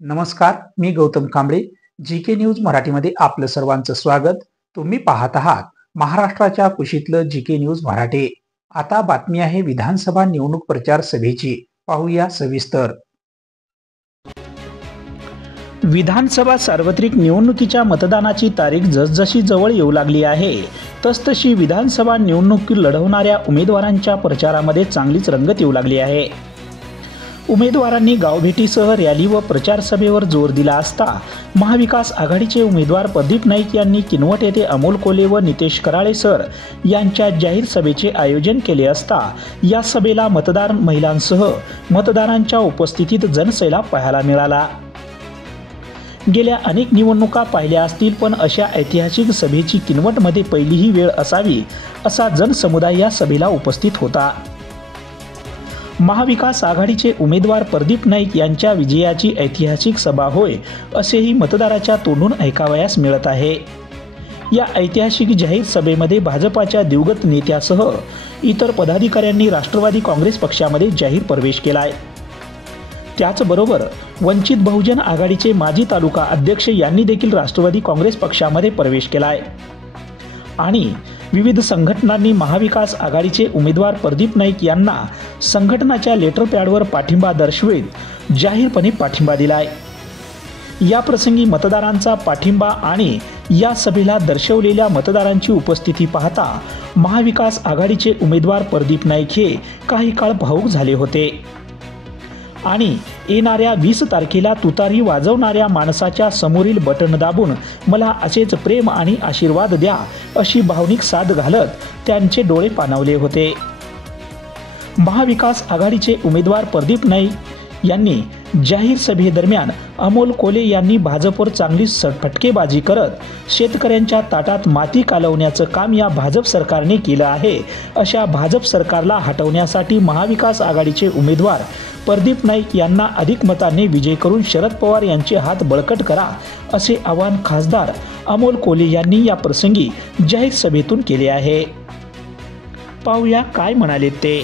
नमस्कार, मी Gautam Kamble. GK news मराठीमध्ये आपलं सर्वांचं स्वागत. तुम्ही पाहत आहात महाराष्ट्राच्या कुशीतलं जीके न्यूज मराठी. आता बातमी आहे विधानसभा निवडणूक प्रचार सभेची. पाहूया सविस्तर. विधानसभा सार्वत्रिक निवडणुकीच्या मतदानाची तारीख जसजशी जवळ येऊ लागली आहे तसतशी विधानसभा निवडणूक लढवणाऱ्या उमेदवारांच्या प्रचारामध्ये चांगलीच रंगत येऊ लागली आहे. उमेदवारांनी गावभेटीसह रॅली व प्रचार सभेवर जोर दिला असता महाविकास आघाडीचे उमेदवार प्रदीप नाईक यांनी किनवट येथे अमोल कोल्हे व नितेश कराळे सर यांच्या जाहीर सभेचे आयोजन केले असता या सभेला मतदार महिलांसह मतदारांच्या उपस्थितीत जनसैलाब पाहायला मिळाला. गेल्या अनेक निवडणुका पाहिल्या असतील, पण अशा ऐतिहासिक सभेची किनवटमध्ये पहिलीही वेळ असावी असा जनसमुदाय या सभेला उपस्थित होता. महाविकास आघाडीचे उमेदवार प्रदीप नाईक यांच्या विजयाची ऐतिहासिक सभा होय असेही मतदाराच्या तोंडून ऐकावयास मिळत आहे. या ऐतिहासिक जाहीर सभेमध्ये भाजपाच्या दिवंगत नेत्यासह इतर पदाधिकाऱ्यांनी राष्ट्रवादी काँग्रेस पक्षामध्ये जाहीर प्रवेश केलाय. त्याचबरोबर वंचित बहुजन आघाडीचे माजी तालुका अध्यक्ष यांनी देखील राष्ट्रवादी काँग्रेस पक्षामध्ये प्रवेश केलाय आणि विविध संघटनांनी महाविकास आघाडीचे उमेदवार प्रदीप नाईक यांना संघटनाच्या लेटर पॅडवर पाठिंबा दर्शवित जाहीरपणे पाठिंबा दिलाय. या प्रसंगी मतदारांचा पाठिंबा आणि या सभेला दर्शवलेल्या मतदारांची उपस्थिती पाहता महाविकास आघाडीचे उमेदवार प्रदीप नाईक हे काही काळ भावूक झाले होते आणि येणाऱ्या 20 तारखेला तुतारी वाजवणाऱ्या माणसाच्या समोरील बटन दाबून मला असेच प्रेम आणि आशीर्वाद द्या अशी भावनिक साद घालत त्यांचे डोळे पाणावले होते. महाविकास आघाडीचे उमेदवार प्रदीप नाईक यांनी जाहीर सभेदरम्यान अमोल कोल्हे यांनी भाजपवर चांगली फटकेबाजी करत शेतकऱ्यांच्या ताटात माती कालवण्याचं काम या भाजप सरकारने केलं आहे. अशा भाजप सरकारला हटवण्यासाठी महाविकास आघाडीचे उमेदवार प्रदीप नाईक यांना अधिक मतांनी विजय करून शरद पवार यांचे हात बळकट करा असे आवाहन खासदार अमोल कोल्हे यांनी या प्रसंगी जाहीर सभेतून केले आहे. पाहूया काय म्हणाले ते.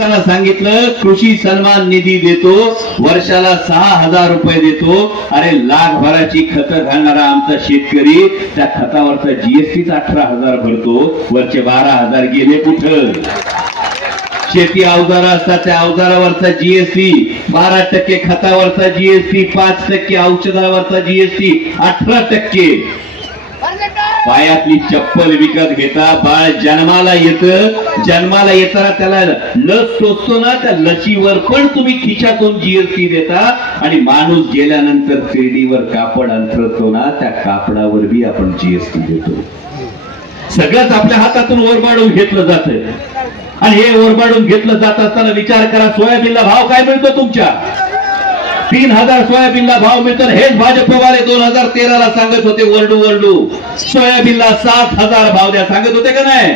सांगितलं कृषी सन्मान निधी देतो, वर्षाला 6,000 रुपये देतो. अरे लाखभराची खतं घालणारा आमचा शेतकरी त्या खतावरचा जीएसटीचा 18,000 भरतो, वरचे 12,000 गेले कुठं? शेती अवजार असतात त्या अवजारावरचा जीएसटी 12%, खतावरचा जीएसटी 5%, औषधावरचा जीएसटी 18%. पायातली चप्पल विकत घेता, बाळ जन्माला येताना त्याला लस टोचतो ना, त्या लसीवर पण तुम्ही खिशातून जीएसटी देता आणि माणूस गेल्यानंतर शिर्डीवर कापड अंथरतो ना, त्या कापडावर बी आपण जीएसटी देतो. सगळंच आपल्या हातातून ओरबाडून घेतलं जातं आणि हे ओरबाडून घेतलं जात असताना विचार करा, सोयाबीनला भाव काय मिळतो तुमच्या? 3,000 सोयाबीनला भाव मिळतो. हेच भाजपवाले 2013ला सांगत होते वरडू सोयाबीनला 7,000 भाव द्या सांगत होते का नाही?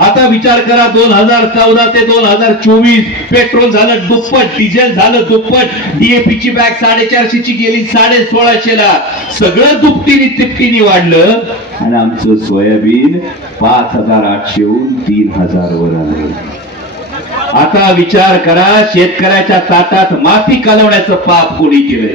आता विचार करा 2014 ते 2024 पेट्रोल झालं दुप्पट, डिझेल झालं दुप्पट, डीएपीची बॅग 450ची गेली 1650ला. सगळं दुपटीने तिपटीने वाढलं आणि आमचं सोयाबीन 5,800हून 3,000 वर आलं. आता विचार करा, शेतकऱ्याच्या ताटात माती कालवण्याचं पाप कोणी केलंय?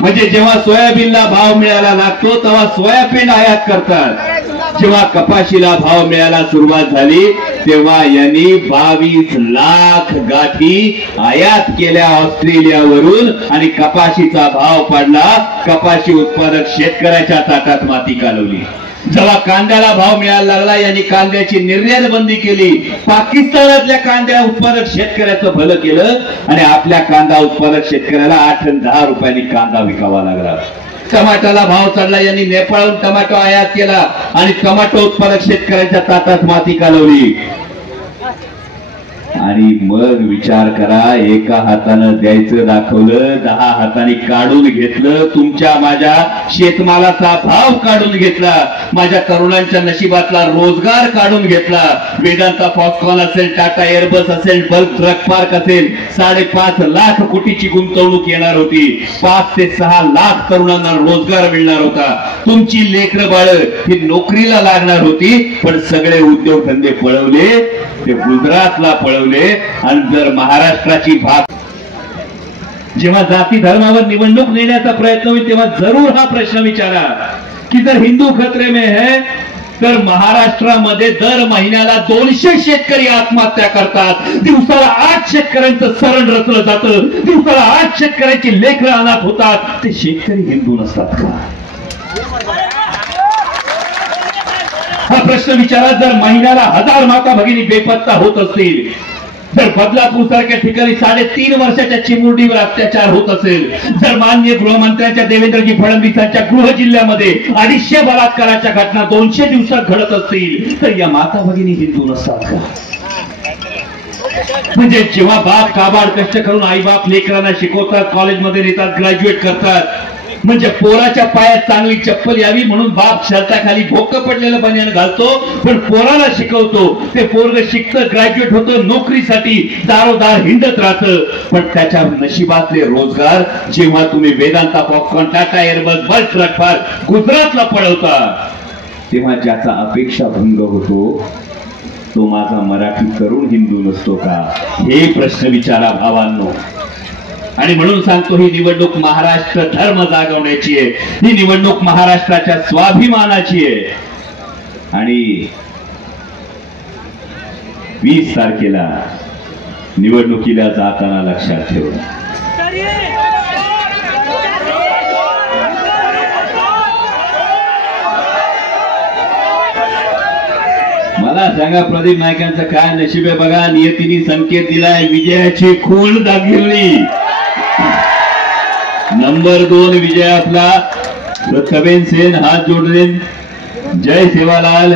म्हणजे जेव्हा सोयाबीनला भाव मिळायला लागतो तेव्हा सोयाबीन आयात करतात. जेव्हा कपाशीला भाव मिळायला सुरुवात झाली तेव्हा यांनी 22 लाख गाठी आयात केल्या ऑस्ट्रेलियावरून आणि कपाशीचा भाव पडला. कपाशी उत्पादक शेतकऱ्याच्या ताटात माती कालवली. जेव्हा कांद्याला भाव मिळायला लागला यांनी कांद्याची निर्यात बंदी केली. पाकिस्तानातल्या कांद्या उत्पादक शेतकऱ्याचं भलं केलं आणि आपल्या कांदा उत्पादक शेतकऱ्याला 8 आणि 10 रुपयांनी कांदा विकावा लागला. टमाटाला भाव चढला, यांनी नेपाळहून टमाटो आयात केला आणि टमाटो उत्पादक शेतकऱ्यांच्या ताटात माती कालवली. आणि मग विचार करा, एका हातानं द्यायचं दाखवलं, 10 हाताने काढून घेतलं. तुमच्या माझ्या शेतमालाचा भाव काढून घेतला, माझ्या तरुणांच्या नशिबातला रोजगार काढून घेतला. वेदांता फॉक्सकॉन असेल, टाटा एअरबस असेल, बल्क ट्रक पार्क असेल, 5.5 लाख कोटीची गुंतवणूक येणार होती. 5 ते 6 लाख तरुणांना रोजगार मिळणार होता. तुमची लेकरं बाळ ही नोकरीला लागणार होती, पण सगळे उद्योगधंदे पळवले. ते गुजरातला पळवले, वळवले आणि जर महाराष्ट्राची भाग जेव्हा जाती धर्मावर निवडणूक नेण्याचा प्रयत्न होईल तेव्हा जरूर हा प्रश्न विचारा की जर हिंदू खतरे में है तर महाराष्ट्रामध्ये दर महिन्याला 200 शेतकरी आत्महत्या करतात, दिवसाला 8 शेतकऱ्यांचं सरण रचलं जातं, दिवसाला 8 शेतकऱ्यांची लेकरं अनाथ होतात. ते शेतकरी हिंदू नसतात का? हा प्रश्न विचारा. जर महिन्याला 1000 माता भगिनी बेपत्ता होत असतील, जर बदलापूर सारख्या ठिकाणी 3.5 वर्षाच्या चिमुरडीवर अत्याचार होत असेल, जर माननीय गृहमंत्र्यांच्या देवेंद्रजी फडणवीसांच्या गृह जिल्ह्यामध्ये 250 बलात्काराच्या घटना 200 दिवसात घडत असतील तर या माता भगिनी हिंदू नसतात का? म्हणजे जेव्हा बाप काबाड कष्ट करून आई बाप लेकरांना शिकवतात, कॉलेजमध्ये नेतात, ग्रॅज्युएट करतात, म्हणजे पोराच्या पायात चांगली चप्पल यावी म्हणून बाप शर्टाखाली भोकं पडलेलं बनियान घालतो, पण पोराला शिकवतो, ते पोरग शिकतं, ग्रॅज्युएट होतं, नोकरीसाठी दारोदार हिंडत राहतं, पण त्याच्या नशिबातले रोजगार जेव्हा तुम्ही वेदांता, पॉपकॉर्न, टाटा एअरबस, बस ट्रकफार गुजरातला पळवता तेव्हा ज्याचा अपेक्षा भंग होतो तो माझा मराठी तरुण हिंदू नसतो का? हे प्रश्न विचारा भावांनो. आणि म्हणून सांगतो, ही निवडणूक महाराष्ट्र धर्म जागवण्याची आहे, ही निवडणूक महाराष्ट्राच्या स्वाभिमानाची आहे. आणि 20 तारखेला निवडणुकीला जाताना लक्षात ठेवा, मला सांगा प्रदीप नाईकांचं काय नशीब आहे बघा. नियतीने संकेत दिलाय, विजयाची खूण दाखवली. नंबर 2 विजय आपला प्रथमेन सेन हात जोडले. जय सेवालाल.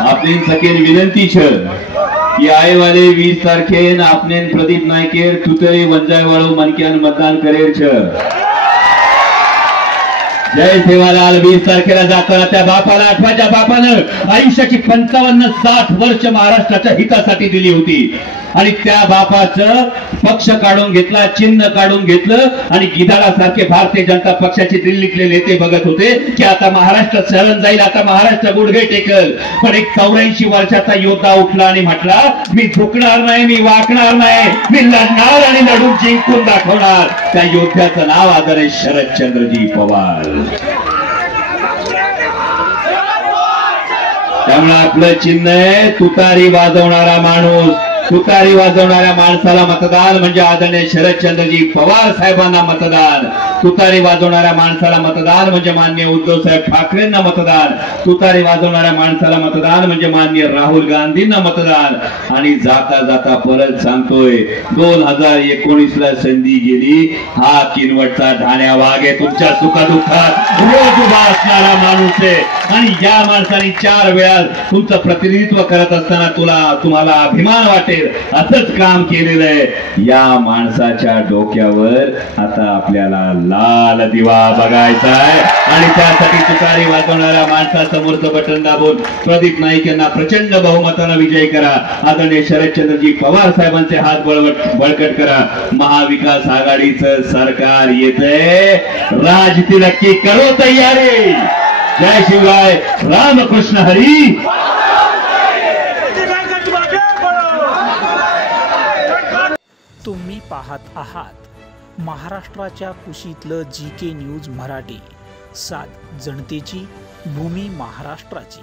आपली सकेन विनंती छ की आए वाले 20 तारखेन आपने प्रदीप नायकेर तुतई वंजाय वाळू मनक्यान मतदान करेल छ. जय सेवालाल. 20 तारखेला जाताना त्या बापाला आठवा ज्या बापानं आयुष्याची 55-60 वर्ष महाराष्ट्राच्या हितासाठी दिली होती, आणि त्या बापाचं पक्ष काढून घेतला, चिन्ह काढून घेतलं, आणि गिधाडासारखे भारतीय जनता पक्षाचे दिल्लीतले नेते बघत होते की आता महाराष्ट्र शरण जाईल, आता महाराष्ट्र गुडघे टेकल. पण एक 84 वर्षाचा योद्धा उठला आणि म्हटला, मी झुकणार नाही, मी वाकणार नाही, मी लढणार आणि लढून जिंकून दाखवणार. त्या योद्ध्याचं नाव आदरणीय शरदचंद्रजी पवार. त्यामुळे आपलं चिन्ह आहे तुतारी वाजवणारा माणूस. तुतारी वाजवणाऱ्या माणसाला मतदान म्हणजे आदरणीय शरदचंद्रजी पवार साहेबांना मतदान. तुतारी वाजवणाऱ्या माणसाला मतदान म्हणजे माननीय उद्धव साहेब ठाकरेंना मतदान. तुतारी वाजवणाऱ्या माणसाला मतदान म्हणजे माननीय राहुल गांधींना मतदान. आणि जाता जाता परत सांगतोय, 2019ला संधी गेली, हा किनवटचा ढाण्या वाघ आहे, तुमच्या सुखदुःखात रोज उभा असणारा माणूस आहे. आणि या माणसाने 4 वेळा तुमचं प्रतिनिधित्व करत असताना तुम्हाला अभिमान वाटेल असंच काम केलेलं आहे. या माणसाच्या डोक्यावर आता आपल्याला लाल दिवा बघायचा आहे, आणि त्यासाठी तुतारी वाजवणाऱ्या माणसासमोरचं बटन दाबून प्रदीप नाईक यांना प्रचंड बहुमतानं विजय करा. आदरणीय शरदचंद्रजी पवार साहेबांचे हात बळकट करा. महाविकास आघाडीचं सरकार येतंय, राज तिलकी करो तयारी. जय शिवराय. रामकृष्ण हरी. तुम्ही पाहत आहात महाराष्ट्राच्या कुशीतलं GK न्यूज मराठी. साथ जनतेची, भूमी महाराष्ट्राची.